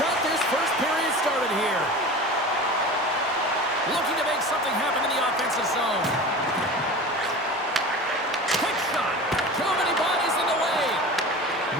got this first period started here. Looking to make something happen in the offensive zone. Quick shot. Too many bodies in the way.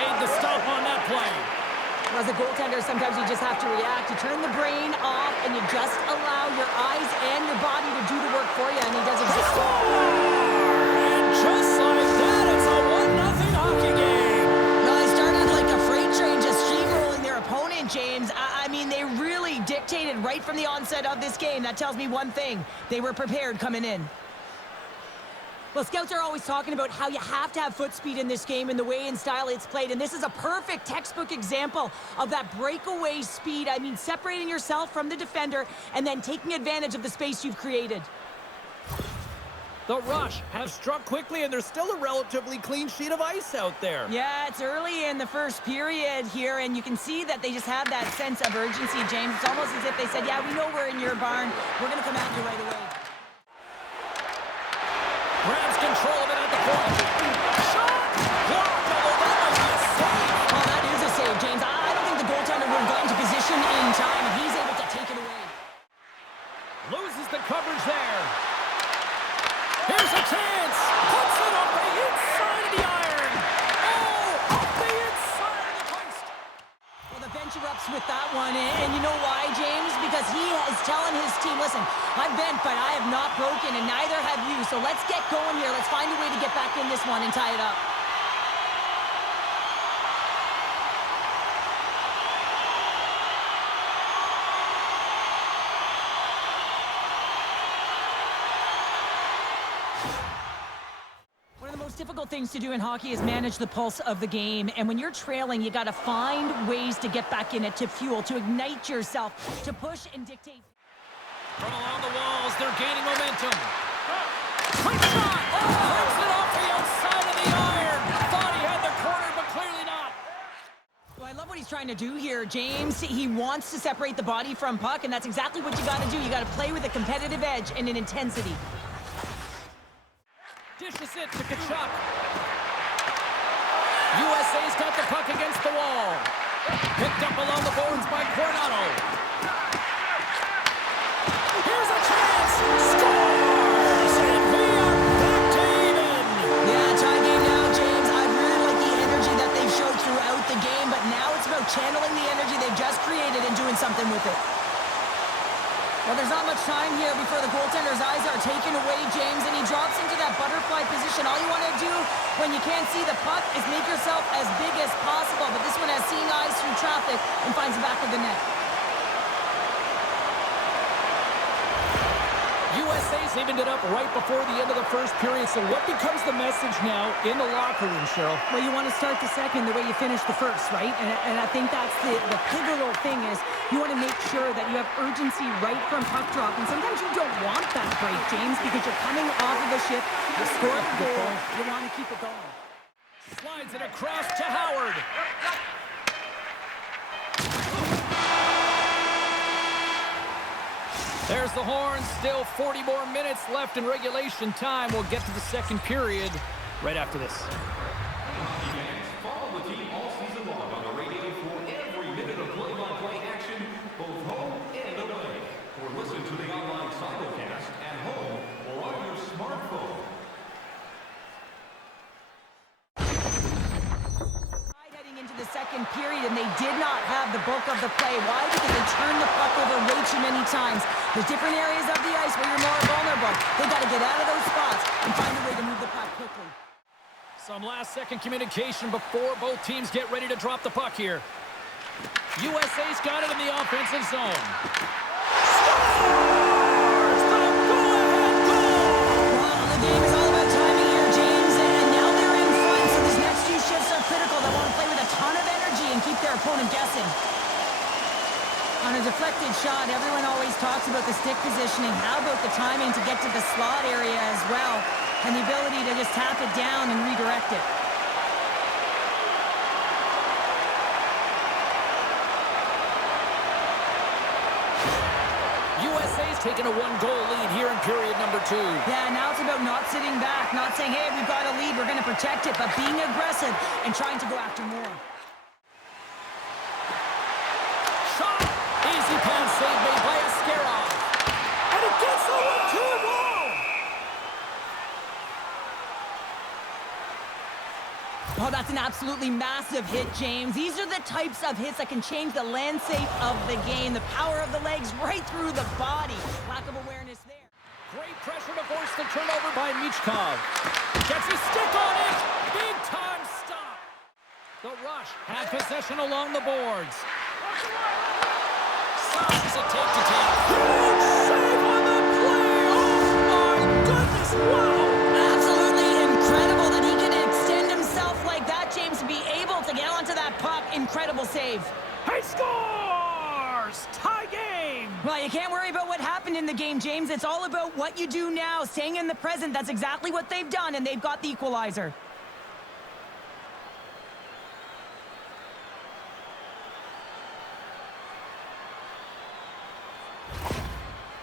Made the stop on that play. As a goaltender, sometimes you just have to react. You turn the brain off, and you just allow your eyes and your body to do the work for you, and he does exactly. And just like that, it's a 1-0 hockey game. No, they started like a freight train just steamrolling their opponent, James. I mean, they really dictated right from the onset of this game. That tells me one thing. They were prepared coming in. Well, scouts are always talking about how you have to have foot speed in this game and the way and style it's played, and this is a perfect textbook example of that breakaway speed. I mean, separating yourself from the defender and then taking advantage of the space you've created. The Rush have struck quickly, and there's still a relatively clean sheet of ice out there. Yeah, it's early in the first period here, and you can see that they just have that sense of urgency, James. It's almost as if they said, yeah, we know we're in your barn. We're going to come at you right away. Grabs control of it at the point. Shot! Blocked! Oh, that might be a save. Oh, that is a save, James. I don't think the goaltender would have gotten to position in time, and he's able to take it away. Loses the coverage there. Here's a chance. Puts it on the inside of the iron. Oh, off the inside of the post. Well, the bench erupts with that one, and you know why, James? Because he is telling his team, listen, I'm bent, but I have not broken, and neither have you. So let's get going here. Let's find a way to get back in this one and tie it up. One of the most difficult things to do in hockey is manage the pulse of the game. And when you're trailing, you got to find ways to get back in it, to fuel, to ignite yourself, to push and dictate. From along the walls, they're gaining momentum. Quick shot! Oh, brings it off the outside of the iron. Thought he had the corner, but clearly not. Well, I love what he's trying to do here, James. He wants to separate the body from puck, and that's exactly what you got to do. You got to play with a competitive edge and an intensity. Dishes it to Kachuk. U.S.A.'s got the puck against the wall. Picked up along the boards by Coronado. Here's a chance! Scores! And we are back to even! Yeah, tie game now, James. I really like the energy that they've showed throughout the game, but now it's about channeling the energy they've just created and doing something with it. Well, there's not much time here before the goaltender's eyes are taken away, James, and he drops into that butterfly position. All you want to do when you can't see the puck is make yourself as big as possible, but this one has seeing eyes through traffic and finds the back of the net. U.S.A.'s evened it up right before the end of the first period, so what becomes the message now in the locker room, Cheryl? Well, you want to start the second the way you finish the first, right? And I think that's the pivotal thing is you want to make sure that you have urgency right from puck drop. And sometimes you don't want that break, James, because you're coming off of a shift, you score a goal, you want to keep it going. Slides it across to Howard. There's the horn. Still 40 more minutes left in regulation time. We'll get to the second period right after this. Follow the team all season long on the radio for every minute of play-by-play action, both home and away. Or listen to the online simulcast at home or on your smartphone. Heading into the second period, and they did not have the bulk of the play. Why? Because they turned the puck over way too many times. There's different areas of the ice where you're more vulnerable. They got to get out of those spots and find a way to move the puck quickly. Some last-second communication before both teams get ready to drop the puck here. U.S.A.'s got it in the offensive zone. Scores! The go-ahead goal! Well, the game is all about timing here, James, and now they're in front, so these next few shifts are critical. They want to play with a ton of energy and keep their opponent guessing. On a deflected shot, everyone always talks about the stick positioning. How about the timing to get to the slot area as well, and the ability to just tap it down and redirect it. U.S.A.'s taken a one-goal lead here in period number 2. Yeah, now it's about not sitting back, not saying, hey, we've got a lead, we're going to protect it, but being aggressive and trying to go after more. save made by Askarov. And it gets the 1-2 wall. Oh, that's an absolutely massive hit, James. These are the types of hits that can change the landscape of the game. The power of the legs right through the body. Lack of awareness there. Great pressure to force the turnover by Michkov. Gets his stick on it. Big time stop. The Rush had possession along the boards. Size it take to take. Huge save on the play. Oh my goodness. Wow. Absolutely incredible that he can extend himself like that, James, to be able to get onto that puck. Incredible save. He scores! Tie game! Well, you can't worry about what happened in the game, James. It's all about what you do now, staying in the present. That's exactly what they've done, and they've got the equalizer.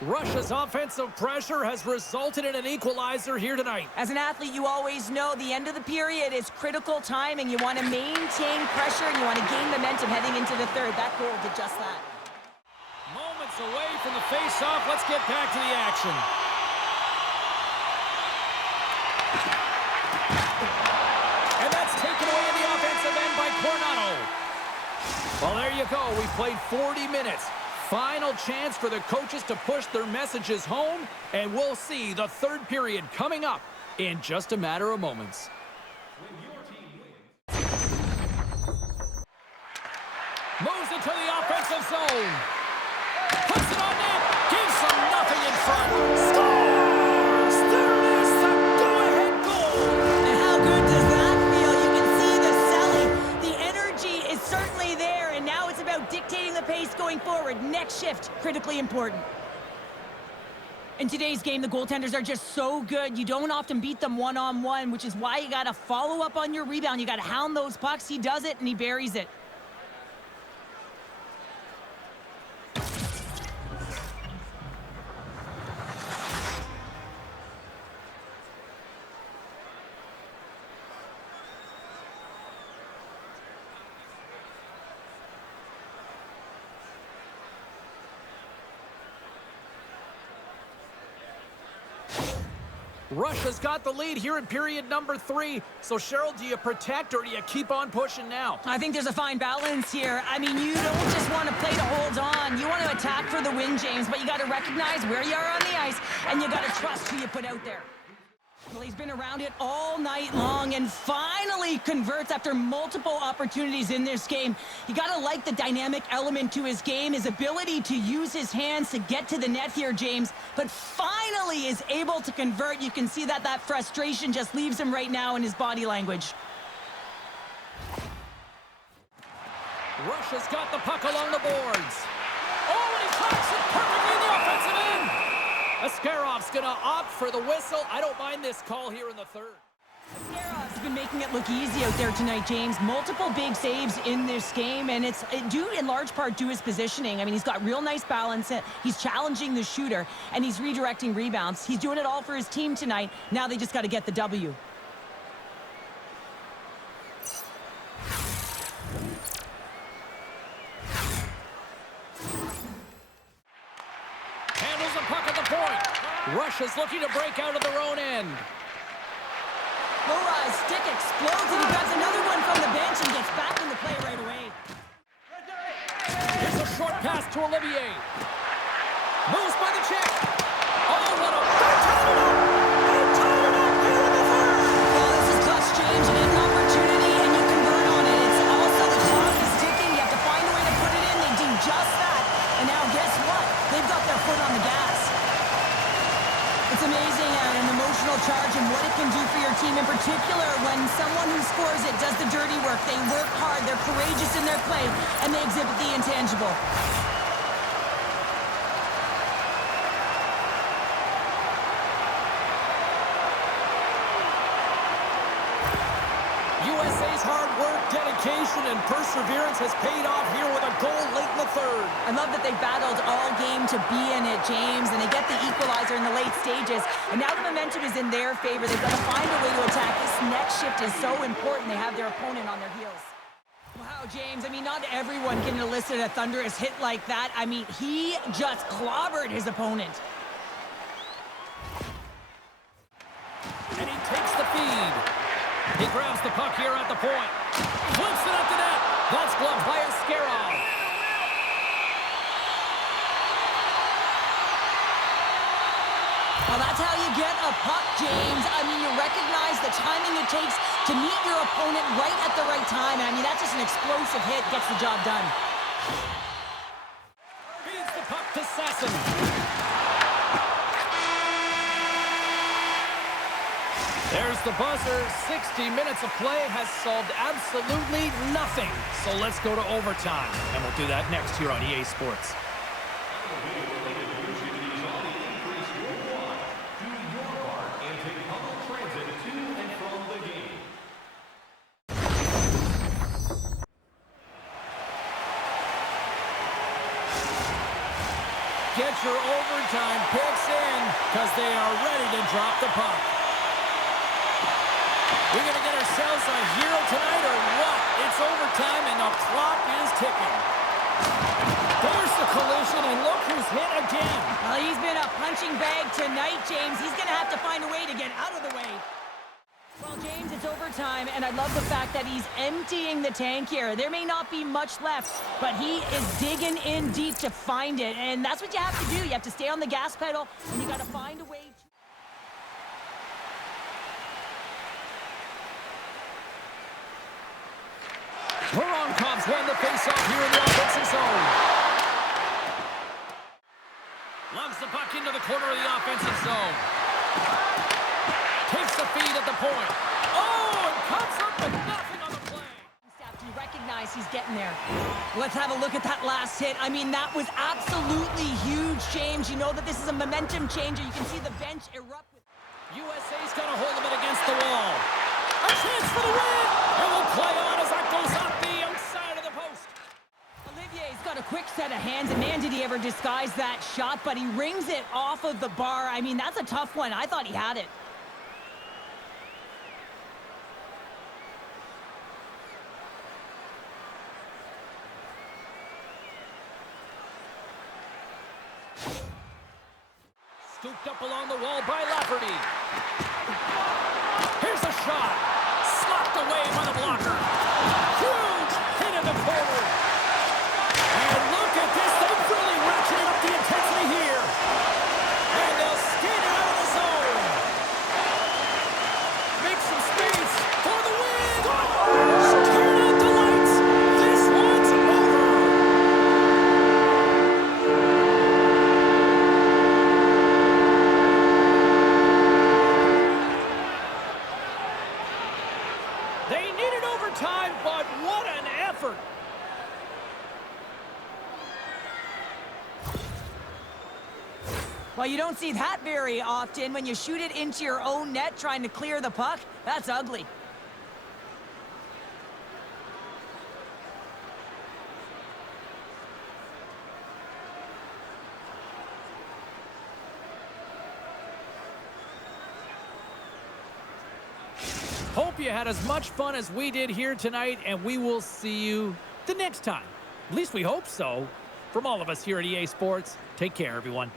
Russia's offensive pressure has resulted in an equalizer here tonight. As an athlete, you always know the end of the period is critical time, and you want to maintain pressure, and you want to gain momentum heading into the third. That goal did just that. Moments away from the face-off. Let's get back to the action. And that's taken away in the offensive end by Coronado. Well, there you go. We played 40 minutes. Final chance for the coaches to push their messages home, and we'll see the third period coming up in just a matter of moments. Moves into the offensive zone. Puts it on net. Gives them nothing in front. Scores! There it is, the go-ahead goal. And how good does that feel? You can see the selling. The energy is certainly there, and now it's about dictating the pace going forward. Next shift, critically important. In today's game, the goaltenders are just so good. You don't often beat them one-on-one, which is why you got to follow up on your rebound. You got to hound those pucks. He does it, and he buries it. Russia's got the lead here in period number 3. So, Cheryl, do you protect or do you keep on pushing now? I think there's a fine balance here. I mean, you don't just want to play to hold on. You want to attack for the win, James, but you got to recognize where you are on the ice, and you got to trust who you put out there. Well, he's been around it all night long and finally converts after multiple opportunities in this game. You got to like the dynamic element to his game, his ability to use his hands to get to the net here, James, but finally is able to convert. You can see that frustration just leaves him right now in his body language. Russia's got the puck along the boards. Oh, and he clocks it perfectly in the offensive end. Askarov's going to opt for the whistle. I don't mind this call here in the third. Askarov's been making it look easy out there tonight, James. Multiple big saves in this game, and it's due in large part to his positioning. I mean, he's got real nice balance. He's challenging the shooter, and he's redirecting rebounds. He's doing it all for his team tonight. Now they just got to get the W. Handles the puck at the point. Russia's looking to break out of their own end. Lora's stick explodes, and he grabs another one from the bench and gets back in the play right away. Here's a short pass to Olivier. Moves by the Czech. Oh, what a... They tied it up! They tied it up here in the third! Well, this is clutch, James. You get an opportunity, and you convert on it. It's also the clock is ticking. You have to find a way to put it in. They do just that. And now, guess what? They've got their foot on the gas. It's amazing an emotional charge and what it can do for your team, in particular when someone who scores it does the dirty work. They work hard, they're courageous in their play, and they exhibit the intangible. U.S.A.'s hard work, dedication, and perseverance has paid off here with a goal late in the third. I love that they battled all game to be in it, James, and they get the equalizer in the late stages, and now the momentum is in their favor. They've got to find a way to attack. This next shift is so important. They have their opponent on their heels. Wow, Now, James, I mean, not everyone can elicit a thunderous hit like that. I mean, he just clobbered his opponent. And he takes the feed. He grabs the puck here at the point. Flips it up to net. That's gloved by Askarov. Well, that's how you get a puck, James. I mean, you recognize the timing it takes to meet your opponent right at the right time. I mean, that's just an explosive hit. Gets the job done. Feeds the puck to Sasson. There's the buzzer. 60 minutes of play has solved absolutely nothing. So let's go to overtime. And we'll do that next here on EA Sports. Get your overtime picks in, because they are ready to drop the puck. We're going to get ourselves a hero tonight or what? It's overtime and the clock is ticking. There's the collision, and look who's hit again. Well, he's been a punching bag tonight, James. He's going to have to find a way to get out of the way. Well, James, it's overtime, and I love the fact that he's emptying the tank here. There may not be much left, but he is digging in deep to find it, and that's what you have to do. You have to stay on the gas pedal, and you got to find a way to... Voronkhov's won the face-off here in the offensive zone. Loves the puck into the corner of the offensive zone. Takes the feed at the point. Oh, and cuts up with nothing on the play. You recognize he's getting there. Let's have a look at that last hit. I mean, that was absolutely huge, James. You know that this is a momentum changer. You can see the bench erupt. U.S.A.'s got a hold of it against the wall. A chance for the win. And we'll play on as that goes up the outside of the post. Olivier's got a quick set of hands, and man, did he ever disguise that shot, but he rings it off of the bar. I mean, that's a tough one. I thought he had it. Scooped up along the wall by Lafferty. Here's a shot. Slapped away by the blocker. Huge hit in the corner. And look at this. They've really ratcheted up the intensity here. And they'll skate it out of the zone. Make some space for the win. Turn out the lights. This one's over. They needed overtime, but what an effort. Well, you don't see that very often when you shoot it into your own net trying to clear the puck. That's ugly. Hope you had as much fun as we did here tonight, and we will see you the next time. At least we hope so. From all of us here at EA Sports, take care, everyone.